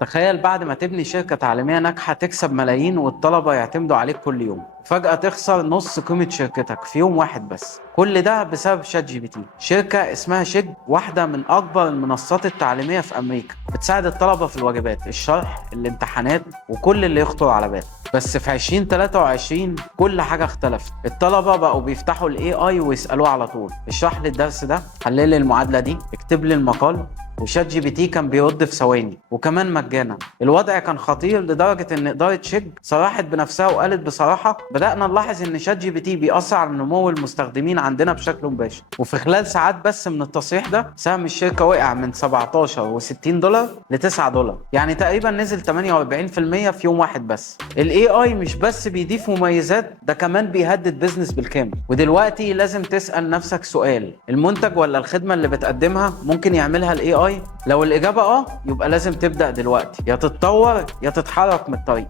تخيل بعد ما تبني شركة تعليمية ناجحة تكسب ملايين والطلبة يعتمدوا عليك كل يوم، فجأة تخسر نص قيمة شركتك في يوم واحد بس. كل ده بسبب شات جي بي تي. شركة اسمها شيج، واحدة من أكبر المنصات التعليمية في أمريكا، بتساعد الطلبة في الواجبات، الشرح، الامتحانات، وكل اللي يخطر على بالك. بس في 2023 كل حاجة اختلفت. الطلبة بقوا بيفتحوا ال AI ويسألوه على طول: اشرح لي الدرس ده، حلل لي المعادلة دي، اكتب لي المقال. وشات جي بي تي كان بيرد في ثواني وكمان مجانا. الوضع كان خطير لدرجة ان إدارة شيج صرحت بنفسها وقالت: بصراحة بدأنا نلاحظ ان شات جي بي تي بيأثر على نمو المستخدمين عندنا بشكل مباشر. وفي خلال ساعات بس من التصريح ده سهم الشركة وقع من 17 و60 دولار ل 9 دولار، يعني تقريبا نزل 48% في يوم واحد بس. ال AI مش بس بيضيف مميزات، ده كمان بيهدد بيزنس بالكامل. ودلوقتي لازم تسأل نفسك سؤال: المنتج ولا الخدمة اللي بتقدمها ممكن يعملها ال AI؟ لو الإجابة يبقى لازم تبدأ دلوقتي، يا تتطور يا تتحرك من الطريق.